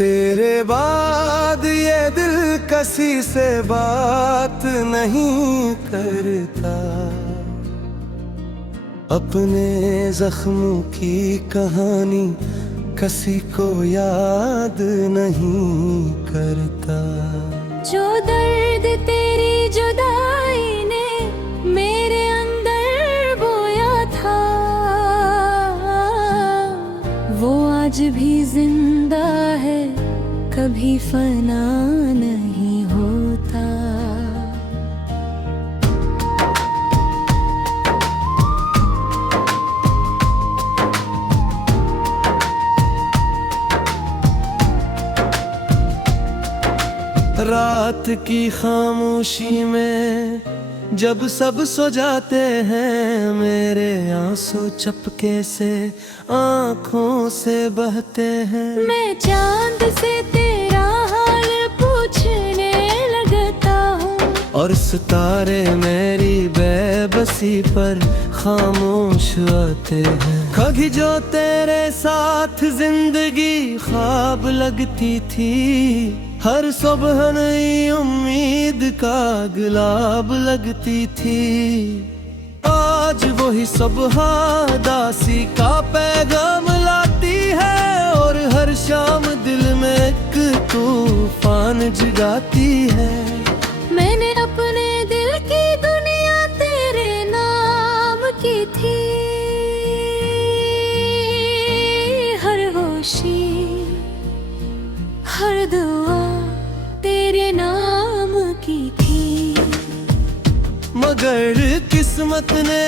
तेरे बाद ये दिल किसी से बात नहीं करता, अपने जख्मों की कहानी किसी को याद नहीं करता। जो दर्द तेरी जुदाई ने मेरे अंदर बोया था, वो आज भी जिंदा है, कभी फना नहीं होता। रात की खामोशी में जब सब सो जाते हैं, मेरे आंसू चपके से आंखों से बहते हैं। मैं चांद से तेरा हाल पूछने लगता हूँ, और सितारे मेरी बेबसी पर खामोश आते हैं। कभी जो तेरे साथ जिंदगी ख्वाब लगती थी, हर सुबह नई उम्मीद का गुलाब लगती थी। आज वही सुबह दासी का पैगाम लाती है, और हर शाम दिल में एक तूफान जगाती है। मैंने अपने दिल की दुनिया तेरे नाम की थी, हर होशी हर दुआ तेरे नाम की थी। मगर किस्मत ने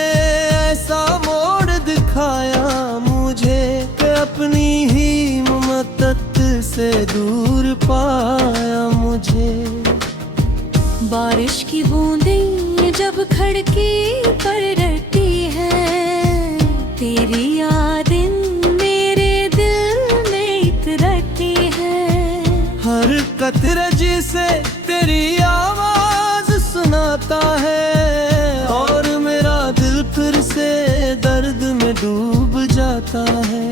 ऐसा मोड़ दिखाया मुझे कि अपनी ही ममत से दूर पाया मुझे। बारिश की बूंदें जब खिड़की पर रहती है, तेरी यादें मेरे दिल में इतरती है। हर कतरे जिसे तेरी आवाज सुनाता है, और मेरा दिल फिर से दर्द में डूब जाता है।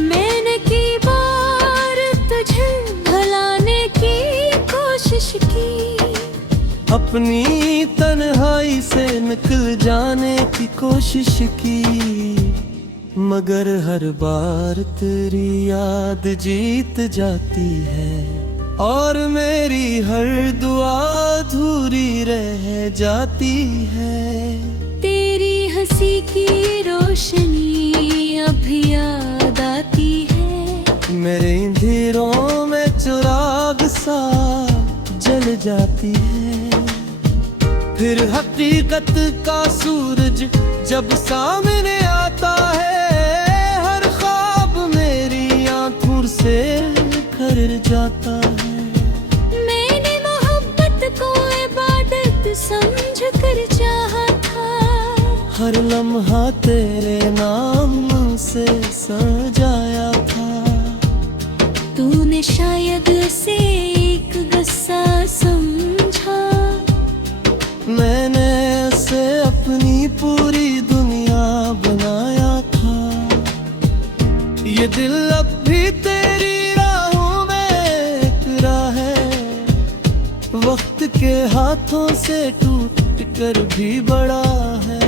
मैंने की बार तुझे भुलाने की कोशिश की, अपनी तन्हाई से निकल जाने की कोशिश की, मगर हर बार तेरी याद जीत जाती है, और मेरी हर दुआ अधूरी रह जाती है। तेरी हंसी की रोशनी अभी याद आती है, मेरे अंधेरों में चिराग सा जल जाती है। फिर हकीकत का सूरज जब सामने आता है, हर ख्वाब मेरी आंखों से कर जाता है। मैंने मोहब्बत को इबादत समझ कर चाहा था, हर लम्हा तेरे नाम से सजाया था। तूने शायद से एक गुस्सा समझा, मैंने उसे अपनी पूरी दुनिया बनाया था। ये दिल अब भी तेरी राहों में इकरा है, वक्त के हाथों से टूट कर भी बड़ा है।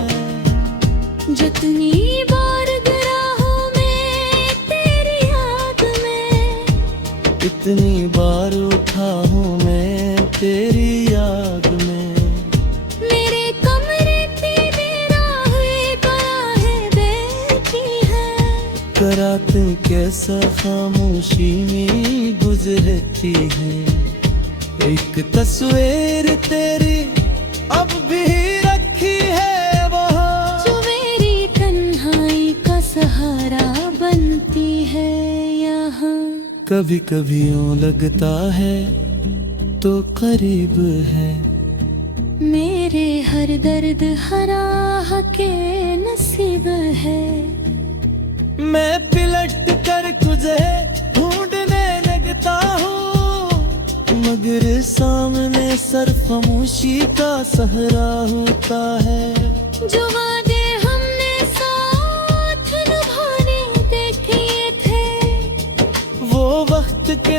जितनी बार गिरा हूँ मैं तेरी याद में, इतनी बार उठा हूँ मैं तेरी याद में। मेरे कमरे तेरे राहें बाहें देखी है, कराते कैसा खामोशी में गुजरती है। एक तस्वीर तेरी अब भी रखी है वहाँ, जो मेरी तन्हाई का सहारा बनती है यहाँ। कभी कभी यूं लगता है तो करीब है, मेरे हर दर्द हरा के नसीब है। मैं पिलट कर तुझे ढूंढने लगता हूँ, मगर सामने सर खामोशी का सहरा होता है। जो वादे हमने साथ निभाने देखे थे,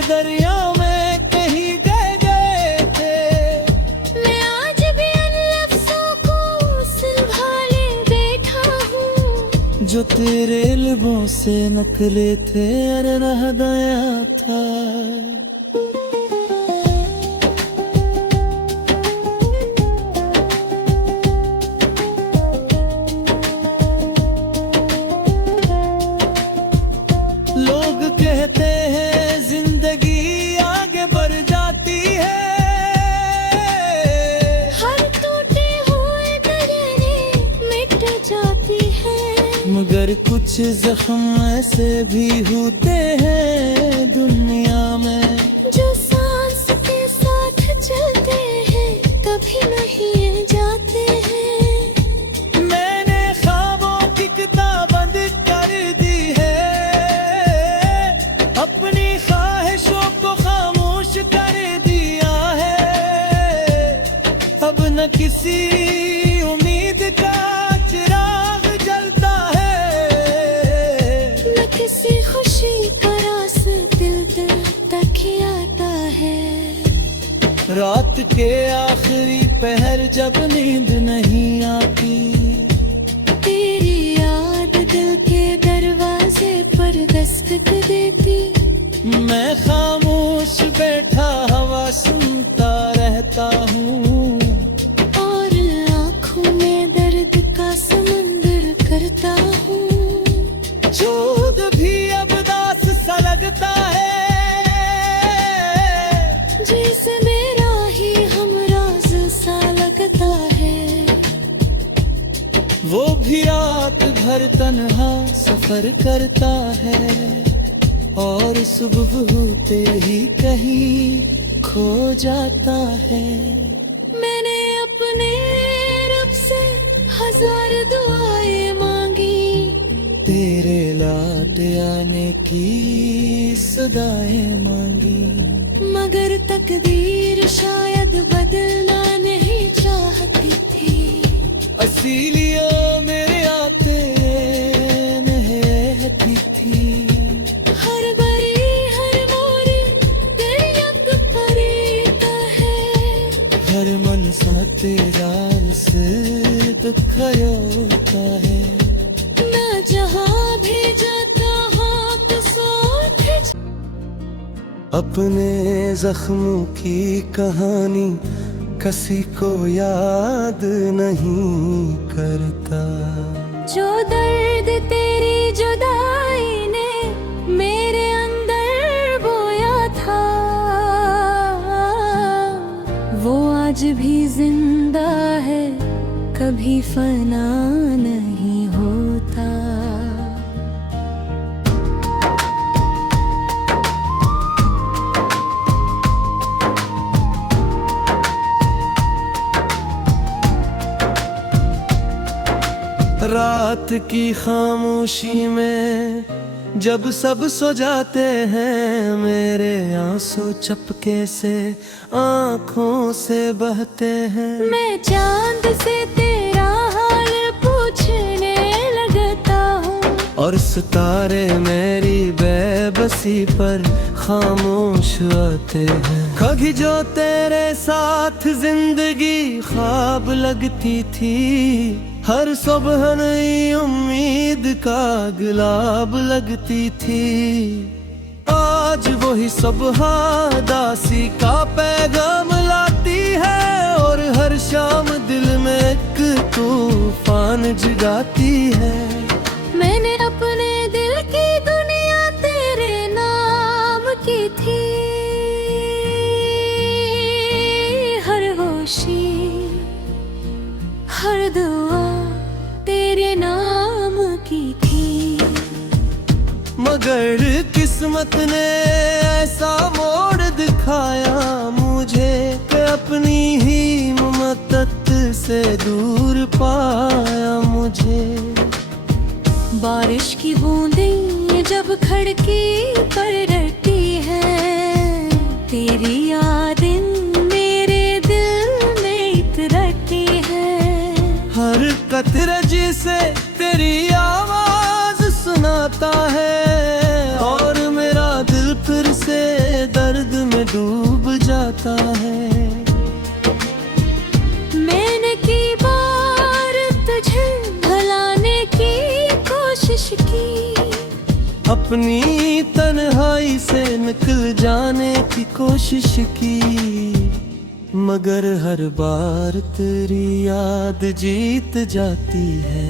दरिया में कहीं गए थे। मैं आज भी उन लफ्ज़ों को संभाले बैठा हूँ जो तेरे लबों से नकले थे और रह गया था। लोग कहते हैं जिंदगी आगे बढ़ जाती है, हर टूटे हुए दरियाएं मिट जाती है। मगर कुछ जख्म ऐसे भी होते हैं दुनिया में जो सांस के साथ चलते हैं कभी नहीं जाते हैं। मैंने ख्वाबों की किताब बंद कर दी है, अपनी ख्वाहिशों को खामोश कर दिया है। अब न किसी उम्मीद का चिराग जलता है, न किसी खुशी का रास दिल तक ही आता है। रात के आखिरी पहर जब नींद नहीं आती, तेरी याद दिल के दरवाजे पर दस्तक देती। मैं खामोश बैठा हवा सुनता रहता हूँ और आँखों में दर्द का समंदर करता हूँ। जोद भी अब दास सा लगता है, जैसे मेरा ही हमराज सा लगता है। वो भी रात भर तन्हा सफर करता है और सुबह होते ही कहीं खो जाता है। मैंने अपने रब से हजार दुआएं मांगी, तेरे लौट आने की सदाएं मांगी, मगर तकदीर शायद बदलना नहीं चाहती थी। इसीलिए मेरे आते रहती थी। हर बड़ी हर मोड़ तेरी याद परेता है। हर मन सा तेरा से दुख होता है। मैं जहाँ भी जाता हूँ तो सोते अपने जख्मों की कहानी किसी को याद नहीं करता। जो दर्द तेरी जुदाई ने मेरे अंदर बोया था, वो आज भी जिंदा है, कभी फना नहीं होता। रात की खामोशी में जब सब सो जाते हैं, मेरे आंसू चपके से आंखों से बहते हैं। मैं चांद से तेरा हाल पूछने लगता हूँ और सितारे मेरी बेबसी पर खामोश आते हैं। कभी जो तेरे साथ जिंदगी ख्वाब लगती थी, हर सुबह नई उम्मीद का गुलाब लगती थी। आज वही सुबह दासी का पैगाम लाती है और हर शाम दिल में एक तूफान जगाती है। मैंने अपने दिल की दुनिया तेरे नाम की थी। हर होशी हर दुआ तेरे नाम की थी। मगर किस्मत ने ऐसा मोड़ दिखाया मुझे कि अपनी ही ममतत से दूर पाया मुझे। बारिश की बूंदें जब खिड़की पर रहती है, तेरी यादें मेरे दिल में इतरती है। हर कतरे जिसे तेरी आवाज सुनाता है और मेरा दिल फिर से जाता है। मैंने की बार तुझे भुलाने की कोशिश की, अपनी तन्हाई से निकल जाने की कोशिश की, मगर हर बार तेरी याद जीत जाती है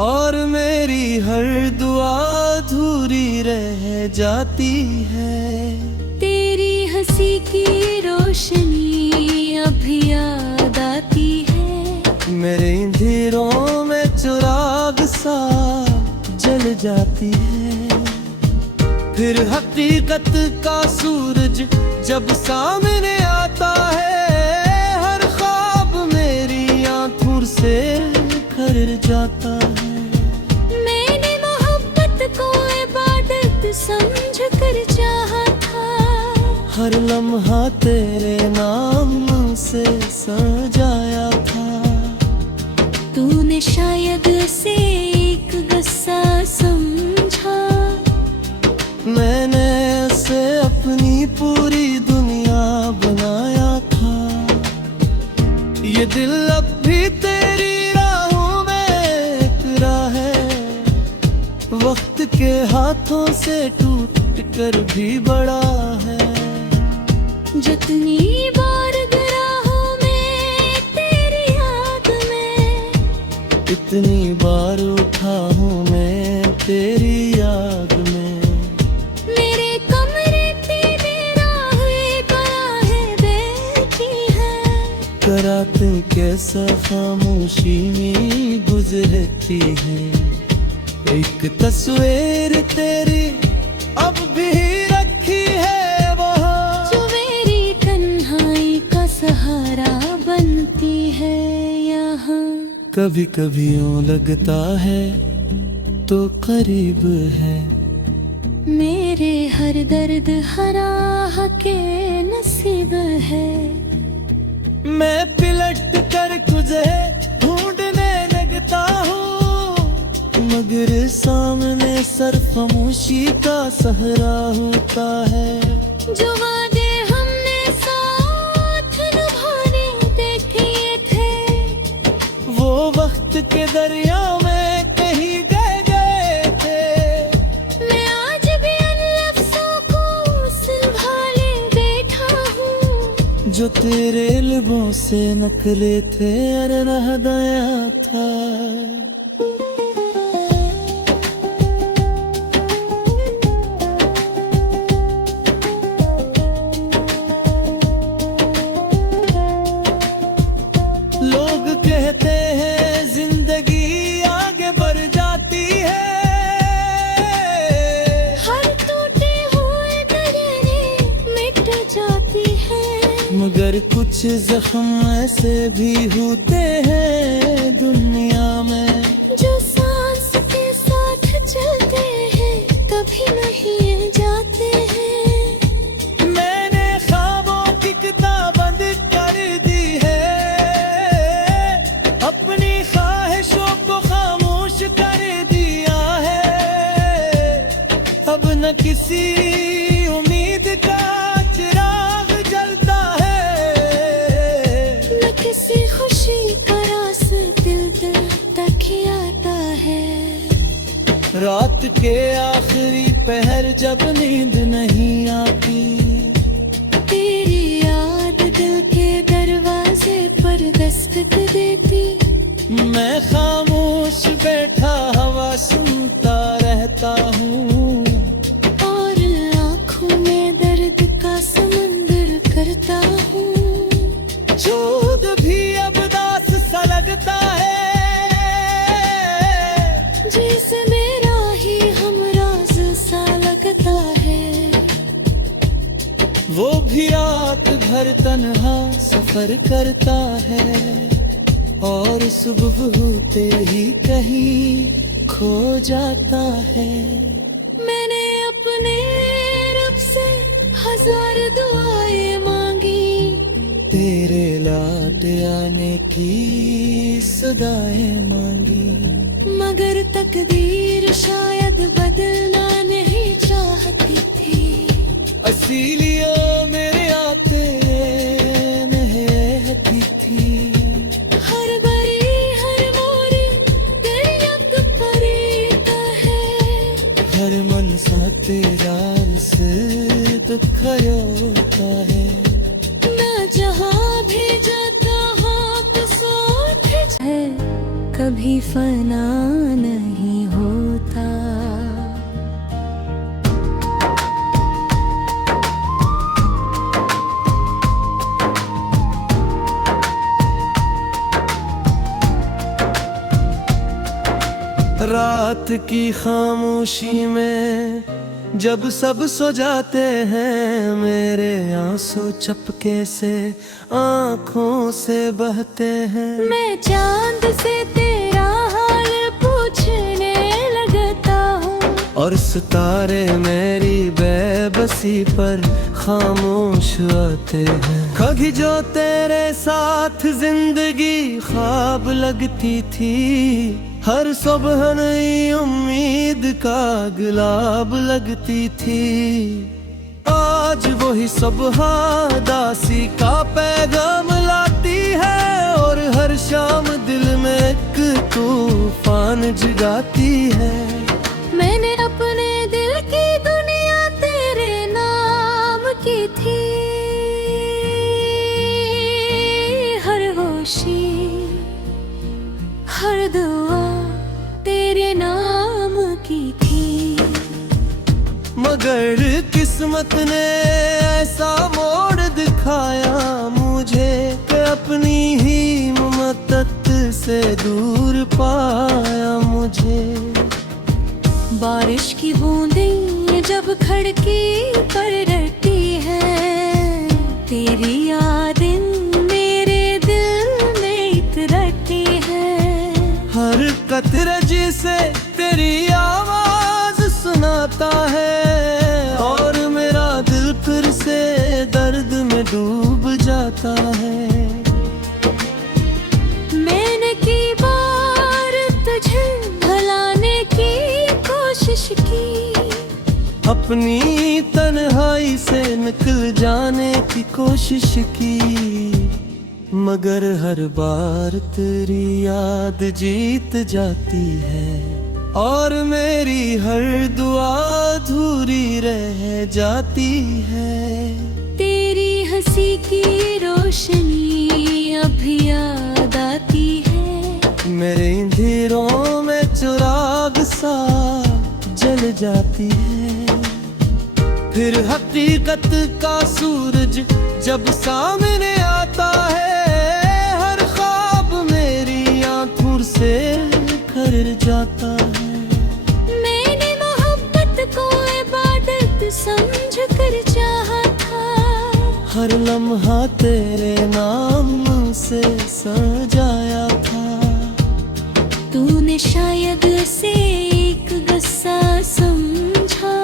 और मेरी हर दुआ अधूरी रह जाती है। तेरी हंसी की रोशनी अभी याद आती है, मेरे अंधेरों में चिराग सा जल जाती है। फिर हकीकत का सूरज जब सामने आता है, हर ख्वाब मेरी आंखों से खर जाता है। मैंने मोहब्बत को इबादत समझ कर चाहा था, हर लम्हा तेरे नाम से सजाया था। तूने शायद से एक गुस्सा समझा, मैंने उसे अपनी पूरी दुनिया बनाया था। ये दिल अब भी तेरी राहों में इकरा है, वक्त के हाथों से टूट कर भी बड़ा है। जितनी बार गिरा हूँ मैं तेरी याद में, इतनी बार उठा हूँ मैं तेरी याद में। मेरे कमरे तेरे राहें कराहे बैठी है, कराते कैसा खामोशी में गुजरती है। एक तस्वीर तेरी अब भी रखी है वहाँ, जो मेरी तन्हाई का सहारा बनती है यहाँ। कभी कभी यूं लगता है तो करीब है, मेरे हर दर्द हरा के नसीब है। मैं पिलट कर तुझे ढूंढने लगता हूँ, मगर सामने सर खामोशी का सहरा होता है। जो वादे हमने साथ निभाने देखे थे, वो वक्त के दरिया में कहीं गए थे। मैं आज भी उन लफ्ज़ों को संभाले बैठा हूँ, जो तेरे लबों से नकले थे अरे रह गया था। लोग कहते हैं जिंदगी आगे बढ़ जाती है, हर टूटे हुए दरिया मिट जाती है, मगर कुछ जख्म ऐसे भी होते हैं दुनिया में, जो सांस के साथ चलते हैं कभी नहीं जाते हैं। मैंने ख्वाबों की किताब बंद कर दी है, अपनी ख्वाहिशों को खामोश कर दिया है। अब न किसी उम्मीद का चिराग जलता है, न किसी खुशी का रास दिल तक ही आता है। रात के आखिरी पहर जब नींद नहीं आती, तेरी याद दिल के दरवाजे पर दस्तक देती, मैं खामोश बैठा हवा सुनता रहता हूँ, और आँखों में दर्द का समंदर करता हूँ। जोद भी अब दास सा लगता है, जैसे मेरा ही हमराज सा लगता है। वो भी रात भर तन्हा सफर करता है, और सुबह होते ही कहीं खो जाता है। मैंने अपने रब से हजार दुआएं मांगी, तेरे लौट आने की सदाएं मांगी, मगर तकदीर शायद बदलना नहीं चाहती थी। इसीलिए मेरे आते कभी फना नहीं होता। रात की खामोशी में जब सब सो जाते हैं, मेरे आंसू चपके से आंखों से बहते हैं। मैं चांद से तेरा हाल पूछने लगता हूँ, और सितारे मेरी बेबसी पर खामोश आते हैं। कभी जो तेरे साथ जिंदगी ख्वाब लगती थी, हर सुबह नई उम्मीद का गुलाब लगती थी। आज वही सुबह दासी का पैगाम लाती है, और हर शाम दिल में एक तूफान जगाती है। मैंने अपने दिल की दुनिया तेरे नाम की थी, हर होशी हर दुआ तेरे नाम की थी। मगर किस्मत ने ऐसा मोड़ दिखाया मुझे कि अपनी ही ममतत से दूर पाया मुझे। बारिश की बूंदें जब खिड़की पर रहती है, तेरी यादें मेरे दिल में इतरती है। हर कतरे जिसे तेरी आवाज सुनाता है, और मेरा दिल फिर से दर्द में डूब जाता है। मैंने की बार तुझे भुलाने की कोशिश की, अपनी तन्हाई से निकल जाने की कोशिश की, मगर हर बार तेरी याद जीत जाती है, और मेरी हर दुआ अधूरी रह जाती है। तेरी हंसी की रोशनी अभी याद आती है, मेरे अंधेरों में चिराग सा जल जाती है। फिर हकीकत का सूरज जब सामने आता है, हर ख्वाब मेरी आंखों से खर जाता है। मैंने मोहब्बत को इबादत समझ कर चाहा था, हर लम्हा तेरे नाम से सजाया था। तूने शायद उसे एक गुस्सा समझा,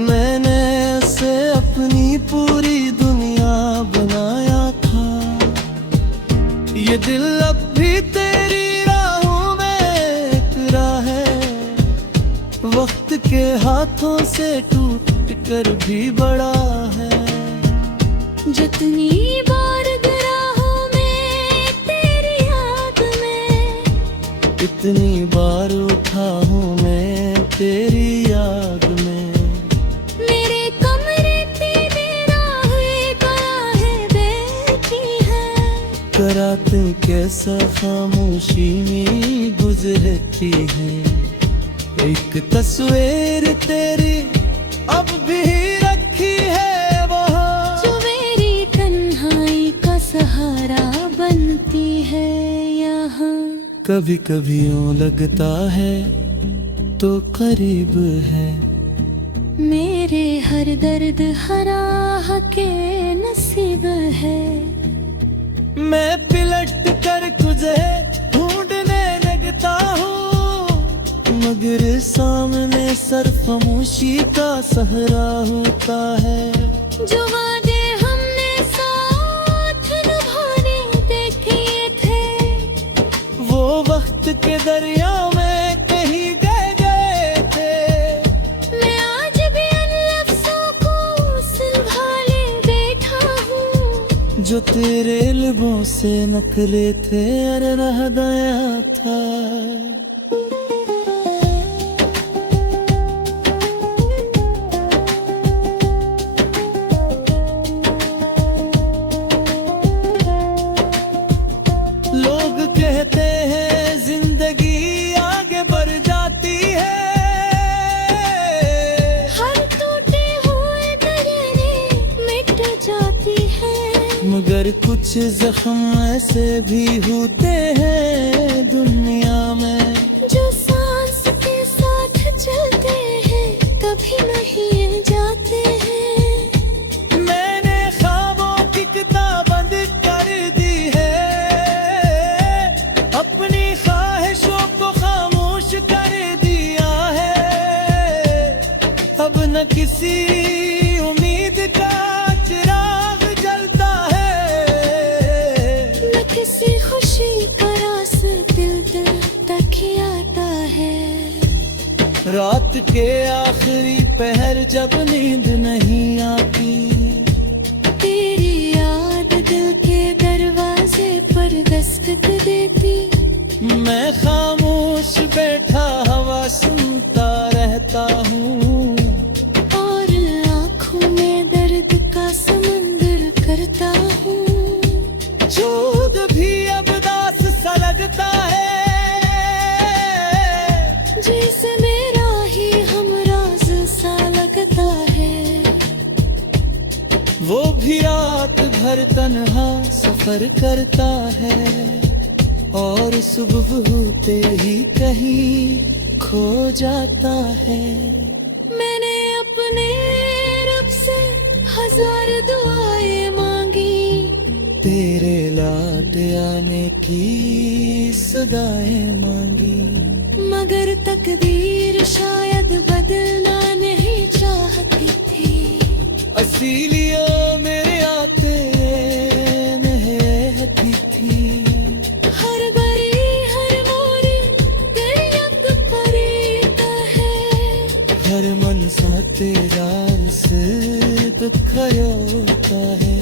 मैंने उसे अपनी पूरी दुनिया बनाया था। ये दिल अब भी तेरी राहों में इकरा है, वक्त के हाथों से टूट कर भी बड़ा है। जितनी बार गिरा हूँ मैं तेरी याद में, इतनी बार उठा हूँ मैं तेरी याद में। मेरे कमरे तेरे राहें बाहें बैठी है, कराते कैसा खामोशी में गुजरती है। एक तस्वीर तेरी अब भी रखी है वहाँ, जो मेरी तन्हाई का सहारा बनती है यहाँ। कभी कभी यूं लगता है तो करीब है, मेरे हर दर्द हरा के नसीब है। मैं पिलट कर तुझे ढूंढने लगता हूँ, मगर सामने सर खामोशी का सहरा होता है। जो वादे हमने साथ निभाने देखे थे, वो वक्त के दरिया में कहीं गए थे। मैं आज भी उन लफ्ज़ों को संभाले बैठा हूँ, जो तेरे लबों से नकले थे अरे रह गया था। लोग कहते हैं मगर कुछ जख्म ऐसे भी होते हैं दुनिया में, जो सांस के साथ चलते हैं कभी नहीं जाते हैं। मैंने ख्वाबों की किताब बंद कर दी है, अपनी ख्वाहिशों को खामोश कर दिया है। अब न किसी उम्मीद का चिराग जलता है, न किसी खुशी का रास दिल तक ही आता है। रात के आखिरी पहर जब नींद नहीं आती, तेरी याद दिल के दरवाजे पर दस्तक देती। मैं खामोश बैठा हवा सुनता रहता हूँ, और आँखों में दर्द का समंदर करता हूँ। जोद भी अब दास सा लगता है, जैसे मेरा ही हमराज सा लगता है। वो भी रात भर तन्हा सफर करता है, और सुबह होते ही कहीं खो जाता है। मैंने अपने रब से हजार दुआएं मांगी, तेरे लौट आने की सदाएं मांगी, मगर तकदीर शायद बदलना नहीं चाहती थी। इसीलिए मेरे आते रहती थी। हर बड़ी हर मोरी तेरी याद परीता है। हर मन सा तेरा से दुख होता है।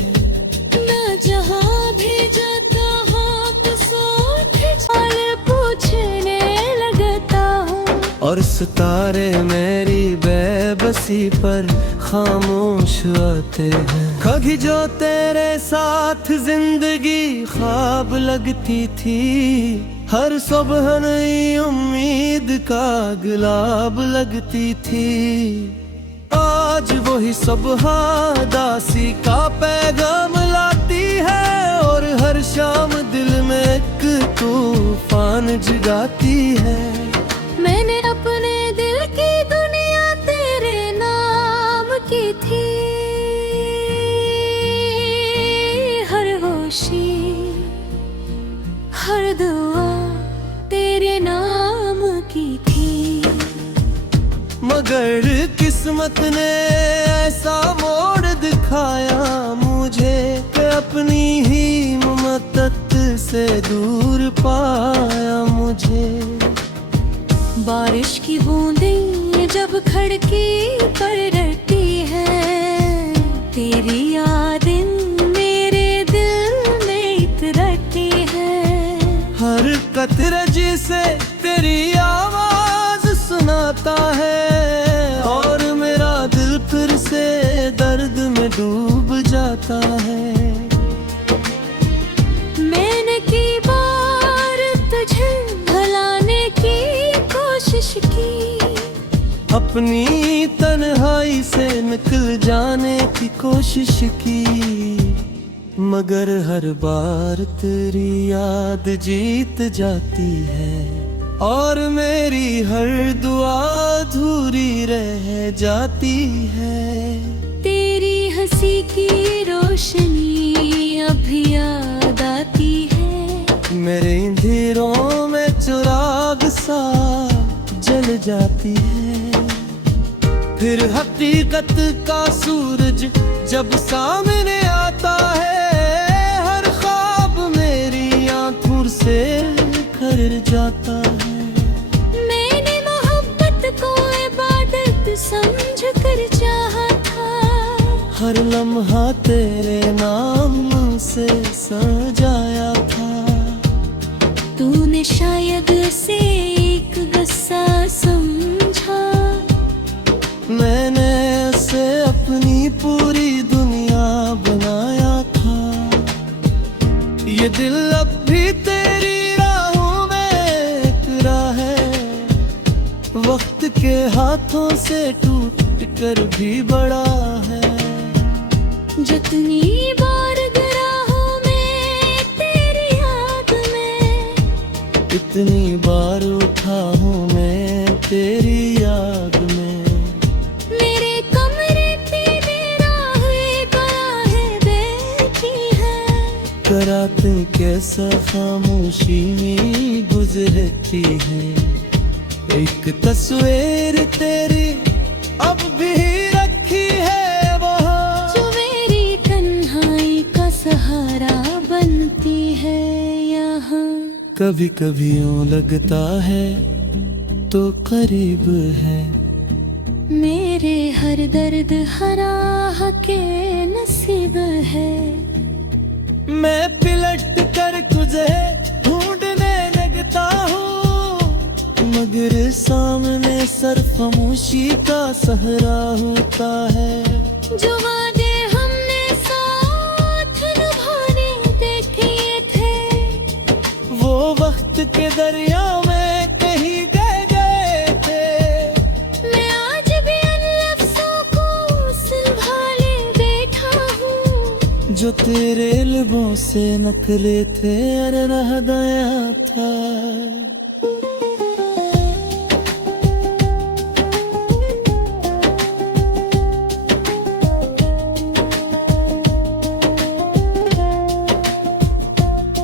मैं जहाँ भी जाता हूँ तो सोते चाल पूछने लगता हूँ, और सितारे मेरी बेबसी पर खामोश आते हैं। कभी जो तेरे साथ जिंदगी ख्वाब लगती थी, हर सुबह नई उम्मीद का गुलाब लगती थी। आज वही सुबह दासी का पैगाम लाती है, और हर शाम दिल में एक तूफान जगाती है। मैंने अपने दिल की दुनिया तेरे नाम की थी। हर होशी हर दुआ तेरे नाम की थी। मगर किस्मत ने ऐसा मोड़ दिखाया मुझे, कि अपनी ही ममतत से दूर पाया मुझे। बारिश की बूंदें जब खिड़की पर डरती हैं, तेरी यादें मेरे दिल में इतरती हैं। हर कतरे जिसे तेरी आवाज सुनाता है, और मेरा दिल फिर से दर्द में डूब जाता है। मैंने की बार तुझे भुलाने की कोशिश की, अपनी तन्हाई से निकल जाने की कोशिश की, मगर हर बार तेरी याद जीत जाती है, और मेरी हर दुआ अधूरी रह जाती है। तेरी हंसी की रोशनी अभी याद आती है। मेरे अंधेरों में चिराग सा जल जाती है। फिर हकीकत का सूरज जब सामने आता है, हर ख्वाब मेरी आंखों से खर जाता है। मैंने मोहब्बत को इबादत समझ कर चाहा था, हर लम्हा तेरे नाम से सजाया था। तूने शायद से एक गुस्सा समझा, मैंने उसे अपनी पूरी दुनिया बनाया था। ये दिल अब भी तेरी राहों में इकरा है, वक्त के हाथों से टूट कर भी बड़ा है। जितनी बार गिरा मुस्कुराते कैसा खामोशी में गुजरती है। एक तस्वीर तेरी अब भी रखी है वहाँ, जो मेरी तन्हाई का सहारा बनती है यहाँ। कभी कभी यूं लगता है तो करीब है, मेरे हर दर्द हरा के नसीब है। मैं पिलट कर तुझे ढूंढने लगता हूँ, मगर सामने सर खामोशी का सहरा होता है। जो वादे हमने साथ निभाने देखे थे, वो वक्त के दरिया में कहीं गए थे। मैं आज भी उन लफ्ज़ों को संभाले बैठा हूँ, जो तेरे लबों से नकले थे और रह गया था।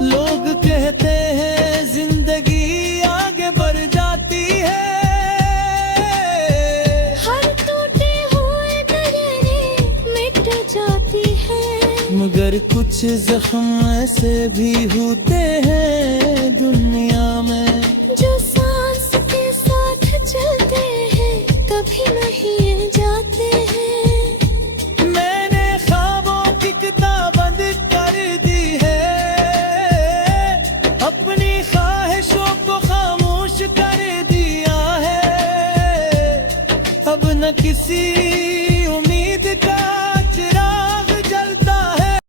लोग कहते हैं जिंदगी आगे बढ़ जाती है, हर टूटे हुए दरियाएं मिट जाती है। मगर कुछ जख्म ऐसे भी होते हैं दुनिया में,